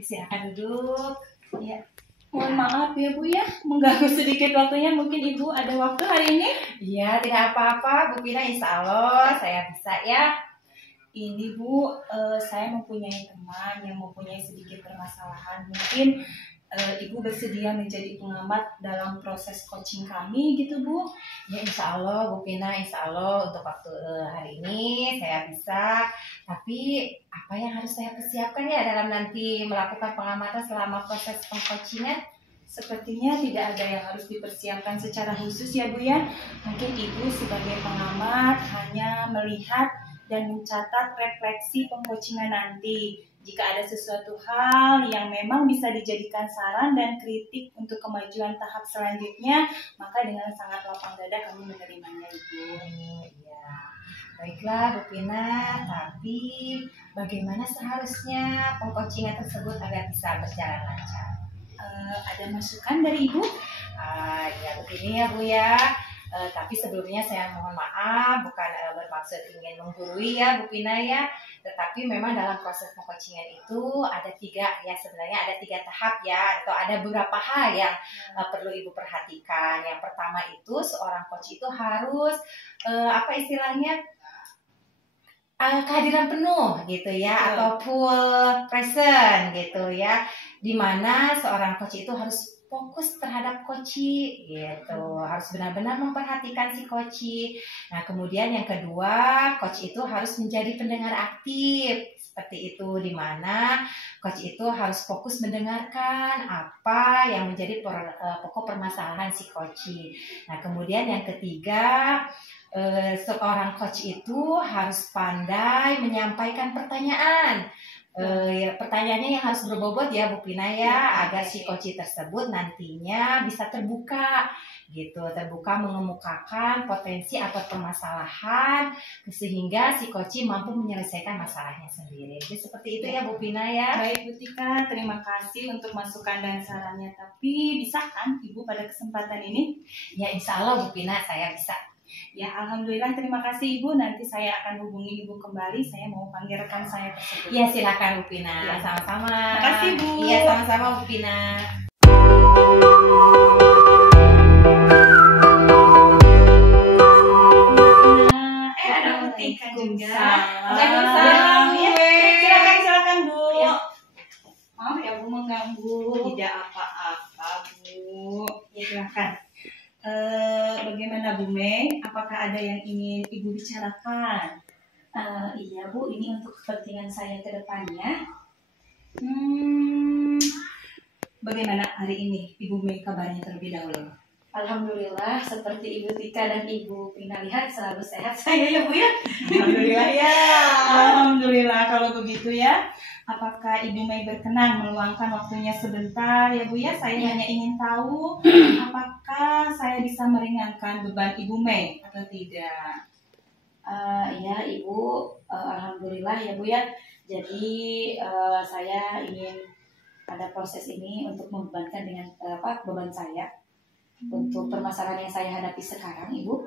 Silakan duduk. Ya. Mohon maaf ya Bu ya, mengganggu sedikit waktunya. Mungkin Ibu ada waktu hari ini? Iya, tidak apa-apa Bu Pina, insya Allah saya bisa ya. Ini Bu, saya mempunyai teman yang mempunyai sedikit permasalahan. Mungkin Ibu bersedia menjadi pengamat dalam proses coaching kami gitu Bu? Ya insya Allah Bu Pina, insya Allah untuk waktu hari ini saya bisa. Tapi apa yang harus saya persiapkan ya dalam nanti melakukan pengamatan selama proses pengcoachingan? Sepertinya tidak ada yang harus dipersiapkan secara khusus ya Bu ya. Mungkin Ibu sebagai pengamat hanya melihat dan mencatat refleksi pengcoachingan nanti. Jika ada sesuatu hal yang memang bisa dijadikan saran dan kritik untuk kemajuan tahap selanjutnya, maka dengan sangat lapang dada kami menerimanya Ibu. Ya, baiklah Bu Pina, tapi bagaimana seharusnya pengcoachingan tersebut agar bisa berjalan lancar? Ada masukan dari Ibu? Ya begini ya Bu ya. Tapi sebelumnya saya mohon maaf, bukan bermaksud ingin menggurui ya Bu Pina ya. Tetapi memang dalam proses pengcoachingan itu ada sebenarnya ada tiga tahap ya, atau ada beberapa hal yang perlu Ibu perhatikan. Yang pertama itu seorang coach itu harus kehadiran penuh gitu ya, atau full present gitu ya, dimana seorang coach itu harus fokus terhadap coachi gitu, harus benar-benar memperhatikan si coachi. Nah kemudian yang kedua, coach itu harus menjadi pendengar aktif seperti itu, dimana coach itu harus fokus mendengarkan apa yang menjadi pokok permasalahan si coachi. Nah kemudian yang ketiga, seorang coach itu harus pandai menyampaikan pertanyaan. Pertanyaannya yang harus berbobot ya Bu Pina ya, agar si coach tersebut nantinya bisa terbuka gitu, terbuka mengemukakan potensi atau permasalahan sehingga si coach mampu menyelesaikan masalahnya sendiri. Jadi seperti itu ya Bu Pina ya. Baik Bu Tika, terima kasih untuk masukan dan sarannya. Tapi bisa kan Ibu pada kesempatan ini? Ya insya Allah Bu Pina saya bisa. Ya, alhamdulillah, terima kasih Ibu. Nanti saya akan hubungi Ibu kembali. Saya mau panggil rekan saya tersebut. Ya, silakan Bu Pina. Ya. Sama-sama. Terima kasih Bu. Iya, sama-sama Bu Pina. Ada Bu Tika juga. Waalaikumsalam. Ya, silakan Bu. Ya. Maaf ya Bu mengganggu. Tidak apa-apa Bu. Ya, silakan. Bagaimana Bu Mei? Apakah ada yang ingin Ibu bicarakan? Iya Bu, ini untuk kepentingan saya ke depannya. Bagaimana hari ini Ibu Mei kabarnya terlebih dahulu? Alhamdulillah, seperti Ibu Tika dan Ibu Pina lihat selalu sehat saya ya Bu ya. Alhamdulillah ya. Alhamdulillah kalau begitu ya. Apakah Ibu Mei berkenan meluangkan waktunya sebentar ya Bu ya? Saya hanya ingin tahu apakah saya bisa meringankan beban Ibu Mei atau tidak. Ya Ibu, alhamdulillah ya Bu ya. Jadi saya ingin ada proses ini untuk membebankan dengan beban saya untuk permasalahan yang saya hadapi sekarang Ibu.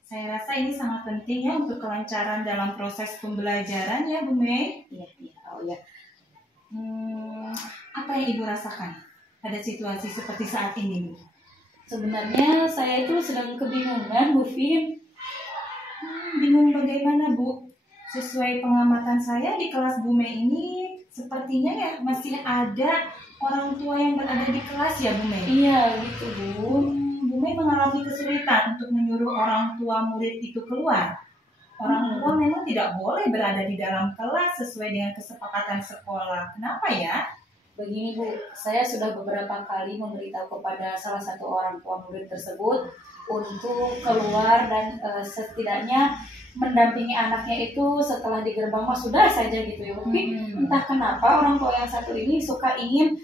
Saya rasa ini sangat penting ya untuk kelancaran dalam proses pembelajaran ya Bu Mei. Iya, oh ya. Apa yang Ibu rasakan pada situasi seperti saat ini Bu? Sebenarnya saya itu sedang kebingungan Bu Fin. Bingung bagaimana Bu? Sesuai pengamatan saya di kelas Bu Mei ini sepertinya ya masih ada orang tua yang berada di kelas ya Bu Mei. Iya gitu Bu. Bu Mei mengalami kesulitan untuk menyuruh orang tua murid itu keluar. Orang tua memang tidak boleh berada di dalam kelas sesuai dengan kesepakatan sekolah. Kenapa ya? Begini Bu, saya sudah beberapa kali memberitahu kepada salah satu orang tua murid tersebut untuk keluar dan setidaknya mendampingi anaknya itu setelah di gerbang mah sudah saja gitu ya. Tapi entah kenapa orang tua yang satu ini suka ingin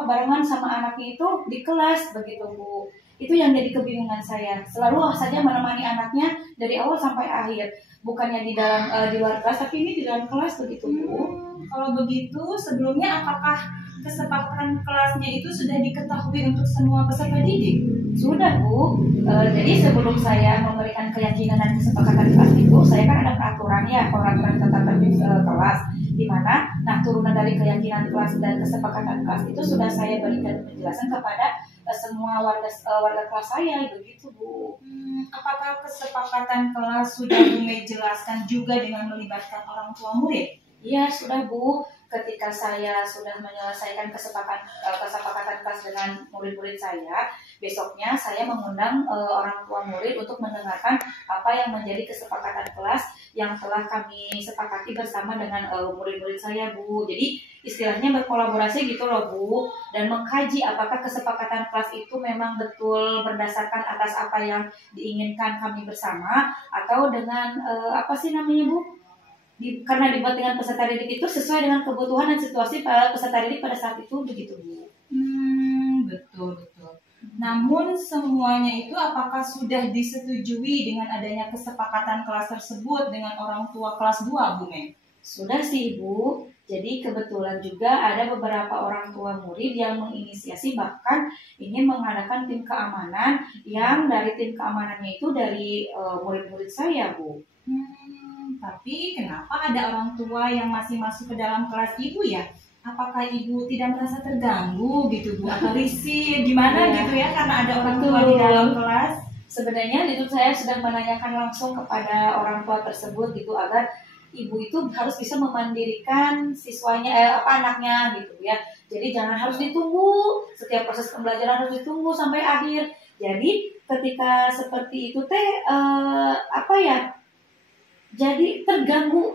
barengan sama anaknya itu di kelas begitu Bu. Itu yang jadi kebingungan saya. Selalu saja menemani anaknya dari awal sampai akhir. Bukannya di dalam di luar kelas, tapi ini di dalam kelas begitu Bu. Kalau begitu, sebelumnya apakah kesepakatan kelasnya itu sudah diketahui untuk semua peserta didik? Sudah Bu. Jadi sebelum saya memberikan keyakinan dan kesepakatan kelas itu, saya kan ada peraturan ya, peraturan tata tertib kelas. Di mana, nah turunan dari keyakinan kelas dan kesepakatan kelas itu sudah saya berikan penjelasan kepada semua warga kelas saya begitu Bu. Apakah kesepakatan kelas sudah Bu Mei jelaskan juga dengan melibatkan orang tua murid? Iya sudah Bu. Ketika saya sudah menyelesaikan kesepakatan kelas dengan murid-murid saya, besoknya saya mengundang orang tua murid untuk mendengarkan apa yang menjadi kesepakatan kelas yang telah kami sepakati bersama dengan murid-murid saya Bu. Jadi istilahnya berkolaborasi gitu loh Bu, dan mengkaji apakah kesepakatan kelas itu memang betul berdasarkan atas apa yang diinginkan kami bersama, atau dengan Bu? Karena dibuat dengan peserta didik itu sesuai dengan kebutuhan dan situasi peserta didik pada saat itu begitu Bu. Betul. Namun semuanya itu apakah sudah disetujui dengan adanya kesepakatan kelas tersebut dengan orang tua kelas 2 Bu Mei? Sudah sih Bu. Jadi kebetulan juga ada beberapa orang tua murid yang menginisiasi bahkan ingin mengadakan tim keamanan yang dari tim keamanannya itu dari murid-murid saya Bu. Tapi kenapa ada orang tua yang masih masuk ke dalam kelas Ibu ya? Apakah Ibu tidak merasa terganggu gitu Bu? Atau risih gimana gitu ya karena ada orang tua di dalam kelas? sebenarnya itu saya sudah menanyakan langsung kepada orang tua tersebut gitu agar ibu itu harus bisa memandirikan siswanya anaknya gitu ya. Jadi jangan harus ditunggu, setiap proses pembelajaran harus ditunggu sampai akhir. Jadi ketika seperti itu jadi terganggu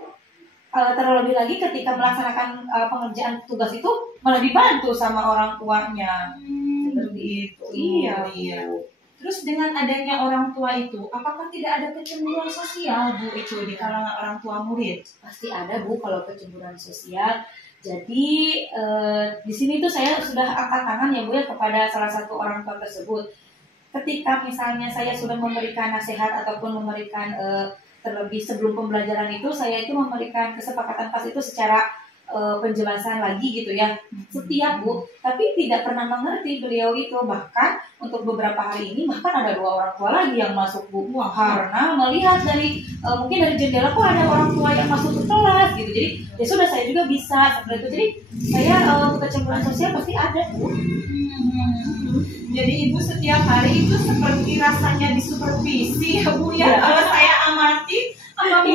terlebih lagi ketika melaksanakan pengerjaan tugas itu malah dibantu sama orang tuanya. Seperti itu. Iya. Terus dengan adanya orang tua itu, apakah tidak ada kecemburuan sosial Bu itu di kalangan orang tua murid? Pasti ada Bu kalau kecemburuan sosial. Jadi di sini tuh saya sudah angkat tangan ya Bu ya kepada salah satu orang tua tersebut. Ketika misalnya saya sudah memberikan nasihat ataupun memberikan terlebih sebelum pembelajaran itu, saya itu memberikan kesepakatan kelas itu secara penjelasan lagi gitu ya setiap Bu, tapi tidak pernah mengerti beliau itu. Bahkan untuk beberapa hari ini bahkan ada 2 orang tua lagi yang masuk Bu. Karena melihat dari mungkin dari jendela kok ada orang tua yang masuk ke kelas gitu. Jadi ya sudah, saya juga bisa seperti itu. Jadi saya kecemburuan sosial pasti ada Bu. Jadi ibu setiap hari itu seperti rasanya disupervisi ya Bu ya. Kalau saya amati, apa Bu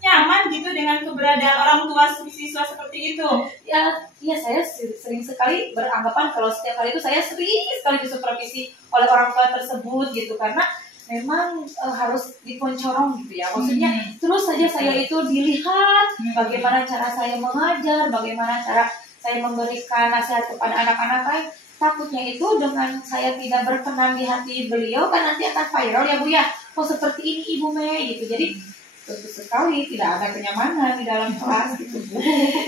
nyaman gitu dengan keberadaan orang tua siswa seperti itu? Ya, saya sering sekali beranggapan kalau setiap hari itu saya sering sekali disupervisi oleh orang tua tersebut gitu, karena memang harus diponcorong gitu ya. Maksudnya terus saja saya itu dilihat bagaimana cara saya mengajar, bagaimana cara saya memberikan nasihat kepada anak-anak lain. Takutnya itu dengan saya tidak berkenan di hati beliau kan nanti akan viral ya Bu ya. Kok seperti ini Ibu Mei gitu. Jadi tentu sekali tidak ada kenyamanan di dalam kelas gitu.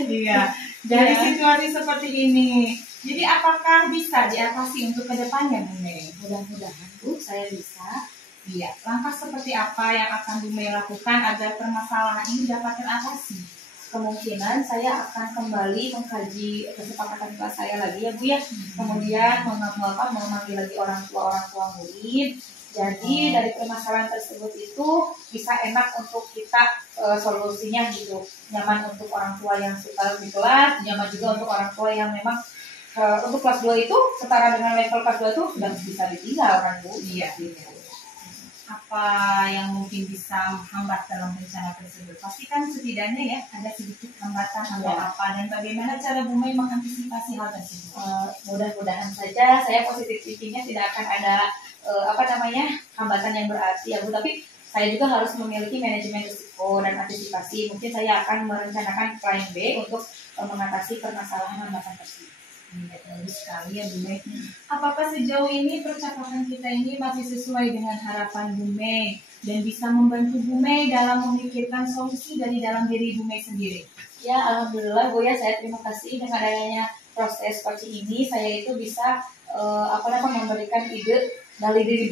Iya. Dari situasi seperti ini, jadi apakah bisa diatasi untuk kedepannya Bu Mei? Mudah-mudahan Bu saya bisa. Iya. Langkah seperti apa yang akan Bu Mei lakukan agar permasalahan ini dapat teratasi? Kemungkinan saya akan kembali mengkaji kesepakatan kelas saya lagi ya Bu ya. Kemudian memanggil lagi orang tua murid. Jadi dari permasalahan tersebut itu bisa enak untuk kita solusinya gitu. Nyaman untuk orang tua yang suka di kelas, nyaman juga untuk orang tua yang memang untuk kelas 2 itu setara dengan level kelas 2 itu sudah bisa ditinggal kan Bu. Iya. Apa yang mungkin bisa menghambat dalam rencana tersebut? Pasti kan setidaknya ya ada sedikit hambatan atau apa, dan bagaimana cara Bu Mei mengantisipasi hal tersebut? Mudah-mudahan saja saya positif thinkingnya tidak akan ada hambatan yang berarti ya Bu, tapi saya juga harus memiliki manajemen risiko dan antisipasi. Mungkin saya akan merencanakan plan B untuk mengatasi permasalahan hambatan tersebut. Bagus sekali ya Bu Mei. Apakah sejauh ini percakapan kita ini masih sesuai dengan harapan Bu Mei dan bisa membantu Bu Mei dalam memikirkan solusi dari dalam diri Bu Mei sendiri? Ya, alhamdulillah Bu ya, saya terima kasih dengan adanya proses coaching ini. Saya itu bisa memberikan ide dari diri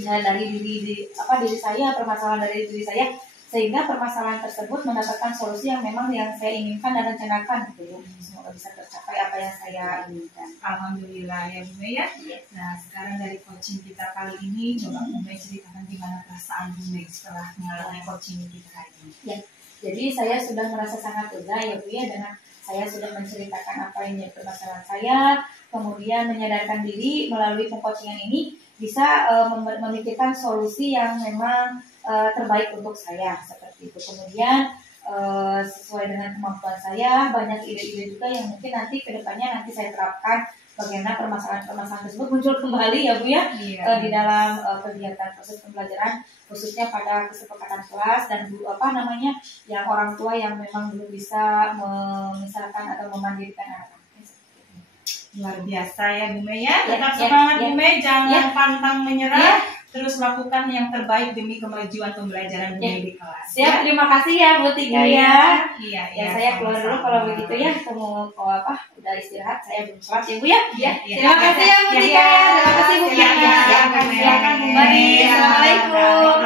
saya, permasalahan dari diri saya, sehingga permasalahan tersebut mendapatkan solusi yang memang yang saya inginkan dan rencanakan gitu. Semoga bisa tercapai apa yang saya inginkan. Alhamdulillah ya Bu Mei ya. Nah, sekarang dari coaching kita kali ini, coba Bu Mei ceritakan gimana perasaan Bu Mei setelah mengalami coaching kita hari ini. Ya, jadi saya sudah merasa sangat lega ya Bu ya, dengan saya sudah menceritakan apa yang menjadi permasalahan saya, kemudian menyadarkan diri melalui pengcoachingan ini bisa memikirkan solusi yang memang terbaik untuk saya seperti itu. Kemudian sesuai dengan kemampuan saya, banyak ide-ide juga yang mungkin nanti kedepannya nanti saya terapkan bagaimana permasalahan tersebut muncul kembali ya Bu ya, di dalam kegiatan proses pembelajaran, khususnya pada kesepakatan kelas dan yang orang tua yang memang belum bisa misalkan atau memandirikan anak-anak. Luar biasa ya Bu Mei ya. Tetap semangat Bu Mei, jangan pantang menyerah. Terus lakukan yang terbaik demi kemajuan pembelajaran Bu Mei di kelas. Siap, terima kasih ya Bu Tika ya. Iya. Saya keluar dulu kalau begitu ya. Udah istirahat, saya belum sholat ya Bu ya. Terima kasih ya Bu Tika. Terima kasih Bu Tika. Silakan Bu Mari. Assalamualaikum.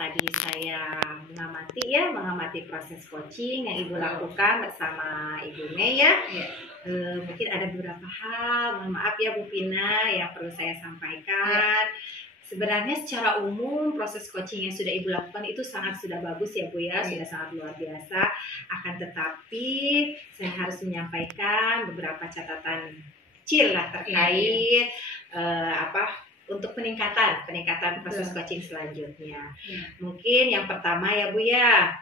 Tadi saya mengamati proses coaching yang Ibu lakukan bersama Ibu Mei ya. Mungkin ada beberapa hal, mohon maaf ya Bu Pina, yang perlu saya sampaikan. Sebenarnya secara umum proses coaching yang sudah Ibu lakukan itu sudah bagus ya Bu ya, sudah sangat luar biasa. Akan tetapi saya harus menyampaikan beberapa catatan kecil lah terkait untuk peningkatan proses coaching selanjutnya. Mungkin yang pertama ya Bu ya,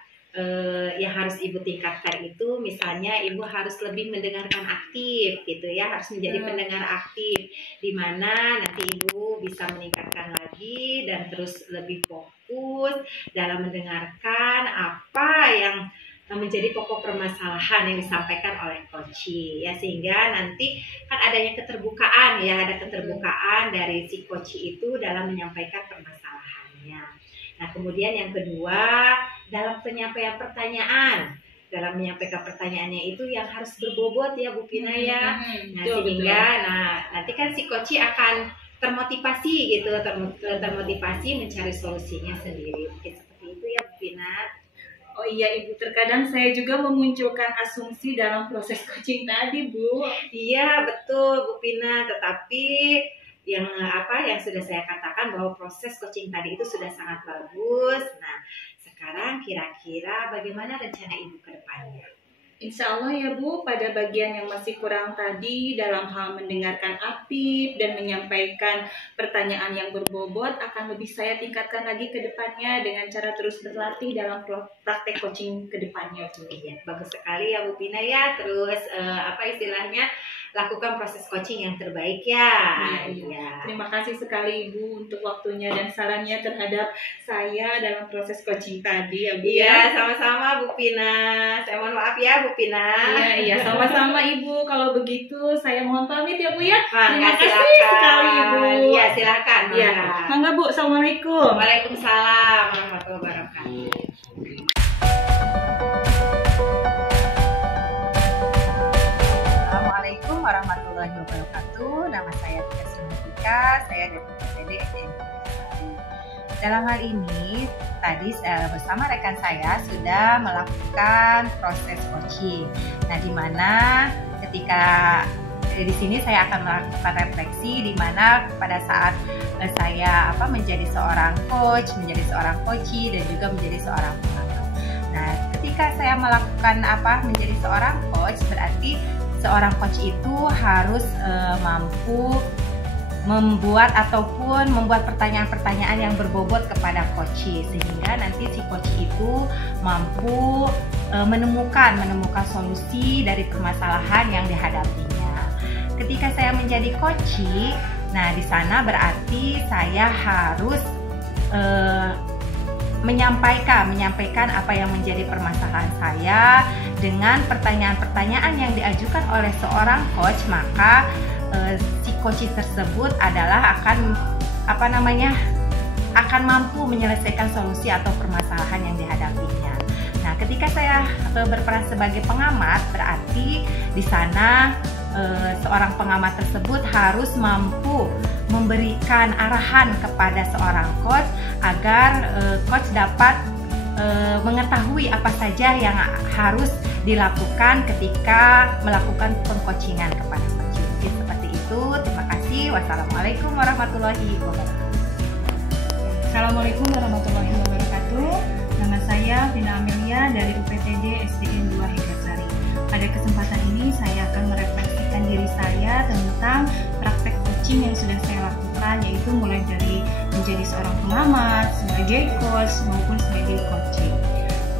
yang harus Ibu tingkatkan itu misalnya Ibu harus lebih mendengarkan aktif gitu ya, harus menjadi pendengar aktif, di mana nanti Ibu bisa meningkatkan lagi dan terus lebih fokus dalam mendengarkan apa yang menjadi pokok permasalahan yang disampaikan oleh coach ya, sehingga nanti kan adanya keterbukaan ya, ada keterbukaan dari si coach itu dalam menyampaikan permasalahannya. Nah, kemudian yang kedua, dalam penyampaian pertanyaan, dalam menyampaikan pertanyaannya itu yang harus berbobot ya Bu Pina ya. Nah, sehingga nanti kan si coach akan termotivasi gitu, termotivasi mencari solusinya sendiri. Mungkin seperti itu ya Bu Pina. Oh iya Ibu, terkadang saya juga memunculkan asumsi dalam proses coaching tadi Bu. Iya betul Bu Pina, tetapi yang sudah saya katakan bahwa proses coaching tadi itu sudah sangat bagus. Nah, sekarang kira-kira bagaimana rencana Ibu ke depannya? Insya Allah ya Bu, pada bagian yang masih kurang tadi dalam hal mendengarkan aktif dan menyampaikan pertanyaan yang berbobot akan lebih saya tingkatkan lagi ke depannya dengan cara terus berlatih dalam praktek coaching ke depannya Bu. Iya, bagus sekali ya Bu Pina ya. Terus istilahnya lakukan proses coaching yang terbaik ya. Iya. Terima kasih sekali Ibu untuk waktunya dan sarannya terhadap saya dalam proses coaching tadi ya Bu. Iya, sama-sama Bu Pina. Saya mohon maaf ya Bu Pina. Iya, sama-sama Ibu. Kalau begitu saya mohon pamit ya Bu ya. Terima kasih sekali Ibu. Iya, silakan. Iya. Mangga Bu, Assalamualaikum. Waalaikumsalam warahmatullahi wabarakatuh. Assalamualaikum warahmatullahi wabarakatuh. Nama saya Tika Simantika, saya dari UPTD SDN. Dalam hal ini, tadi bersama rekan saya sudah melakukan proses coaching. Nah, di mana ketika di sini saya akan melakukan refleksi di mana pada saat saya menjadi seorang coach, menjadi seorang coachee dan juga menjadi seorang pengamat. Nah, ketika saya melakukan menjadi seorang coach, berarti seorang coach itu harus mampu membuat ataupun membuat pertanyaan-pertanyaan yang berbobot kepada coachee, sehingga nanti si coachee itu mampu menemukan solusi dari permasalahan yang dihadapinya. Ketika saya menjadi coachee, nah di sana berarti saya harus menyampaikan apa yang menjadi permasalahan saya dengan pertanyaan-pertanyaan yang diajukan oleh seorang coach, maka si coach tersebut adalah akan mampu menyelesaikan solusi atau permasalahan yang dihadapinya. Nah, ketika saya berperan sebagai pengamat, berarti di sana seorang pengamat tersebut harus mampu memberikan arahan kepada seorang coach agar coach dapat mengetahui apa saja yang harus dilakukan ketika melakukan pengcoachingan kepada coach. Mungkin seperti itu. Terima kasih. Wassalamualaikum warahmatullahi wabarakatuh. Assalamualaikum warahmatullahi wabarakatuh. Nama saya Vina Amelia dari UPTD SDN 2 Hegasari. Pada kesempatan ini saya akan merefleksikan diri saya tentang praktek coaching yang sudah saya lakukan, yaitu mulai dari menjadi seorang pengamat, sebagai coach maupun sebagai coaching.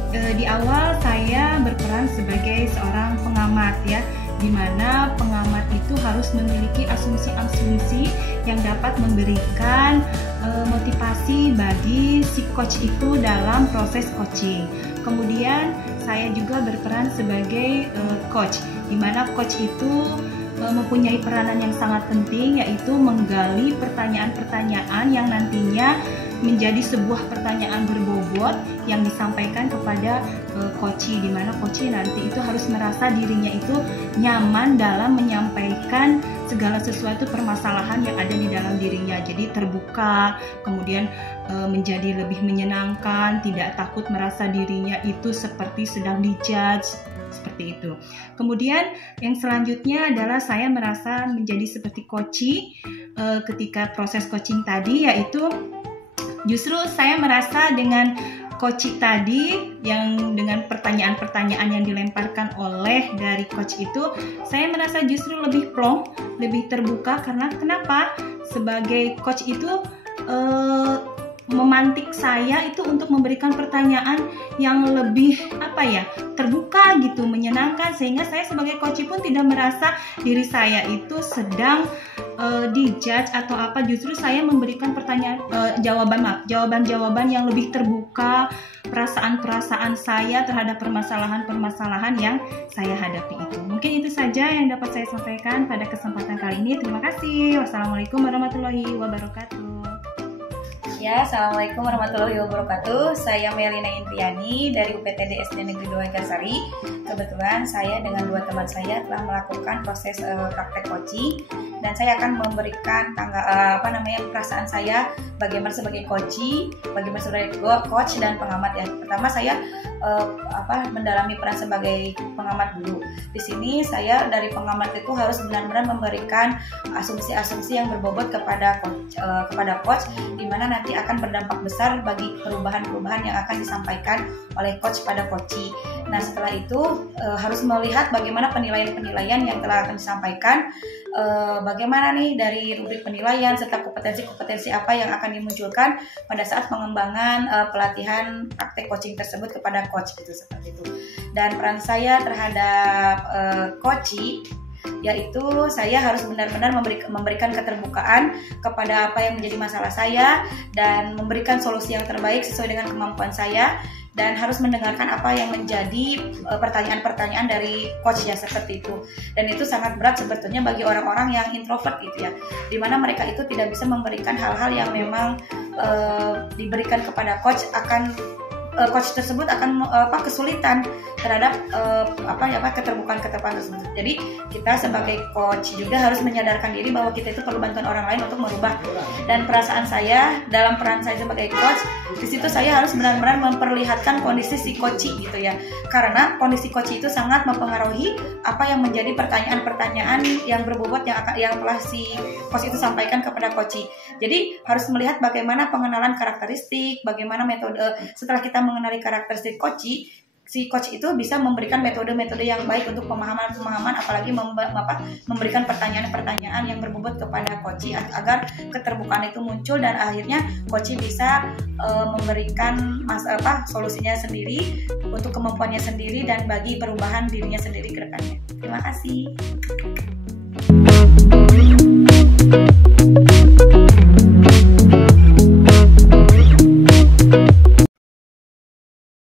Di awal saya berperan sebagai seorang pengamat ya, di mana pengamat itu harus memiliki asumsi-asumsi yang dapat memberikan motivasi bagi si coach itu dalam proses coaching. Kemudian saya juga berperan sebagai coach, di mana coach itu mempunyai peranan yang sangat penting, yaitu menggali pertanyaan-pertanyaan yang nantinya menjadi sebuah pertanyaan berbobot yang disampaikan kepada coachee, di mana coachee nanti itu harus merasa dirinya itu nyaman dalam menyampaikan segala sesuatu permasalahan yang ada di dalam dirinya. Jadi terbuka, kemudian menjadi lebih menyenangkan, tidak takut merasa dirinya itu seperti sedang dijudge, seperti itu. Kemudian yang selanjutnya adalah saya merasa menjadi seperti coachee ketika proses coaching tadi, yaitu justru saya merasa dengan coach tadi yang dengan pertanyaan-pertanyaan yang dilemparkan oleh dari coach itu, saya merasa justru lebih plong, lebih terbuka. Karena kenapa? Sebagai coach itu memantik saya itu untuk memberikan pertanyaan yang lebih terbuka gitu, menyenangkan, sehingga saya sebagai coach pun tidak merasa diri saya itu sedang dijudge atau apa. Justru saya memberikan jawaban-jawaban yang lebih terbuka, perasaan-perasaan saya terhadap permasalahan-permasalahan yang saya hadapi itu. Mungkin itu saja yang dapat saya sampaikan pada kesempatan kali ini. Terima kasih. Wassalamualaikum warahmatullahi wabarakatuh. Ya, Assalamualaikum warahmatullahi wabarakatuh. Saya Melina Intriani dari UPTD SD Negeri 2 Garsari. Kebetulan saya dengan dua teman saya telah melakukan proses praktek coaching, dan saya akan memberikan perasaan saya bagaimana sebagai bagaimana sebagai coach dan pengamat ya. Pertama saya mendalami peran sebagai pengamat dulu. Di sini saya dari pengamat itu harus benar-benar memberikan asumsi-asumsi yang berbobot kepada coach, di mana nanti akan berdampak besar bagi perubahan-perubahan yang akan disampaikan oleh coach pada coachee. Nah, setelah itu harus melihat bagaimana penilaian-penilaian yang telah akan disampaikan, bagaimana nih dari rubrik penilaian serta kompetensi-kompetensi apa yang akan dimunculkan pada saat pengembangan pelatihan praktek coaching tersebut kepada coach gitu, seperti itu. Dan peran saya terhadap coachee yaitu saya harus benar-benar memberikan keterbukaan kepada apa yang menjadi masalah saya dan memberikan solusi yang terbaik sesuai dengan kemampuan saya, dan harus mendengarkan apa yang menjadi pertanyaan-pertanyaan dari coach ya, seperti itu. Dan itu sangat berat sebetulnya bagi orang-orang yang introvert gitu ya, dimana mereka itu tidak bisa memberikan hal-hal yang memang diberikan kepada coach, coach tersebut akan kesulitan terhadap keterbukaan tersebut. Jadi kita sebagai coach juga harus menyadarkan diri bahwa kita itu perlu bantuan orang lain untuk merubah. Dan perasaan saya dalam peran saya sebagai coach, di situ saya harus benar-benar memperlihatkan kondisi si coachee gitu ya. Karena kondisi coachee itu sangat mempengaruhi apa yang menjadi pertanyaan-pertanyaan yang berbobot yang telah si coach itu sampaikan kepada coachee. Jadi harus melihat bagaimana pengenalan karakteristik, bagaimana metode setelah kita mengenali karakteristik coachee, si coach itu bisa memberikan metode-metode yang baik untuk pemahaman, apalagi memberikan pertanyaan-pertanyaan yang berbobot kepada coachee agar keterbukaan itu muncul, dan akhirnya coachee bisa memberikan solusinya sendiri untuk kemampuannya sendiri dan bagi perubahan dirinya sendiri ke depannya. Terima kasih.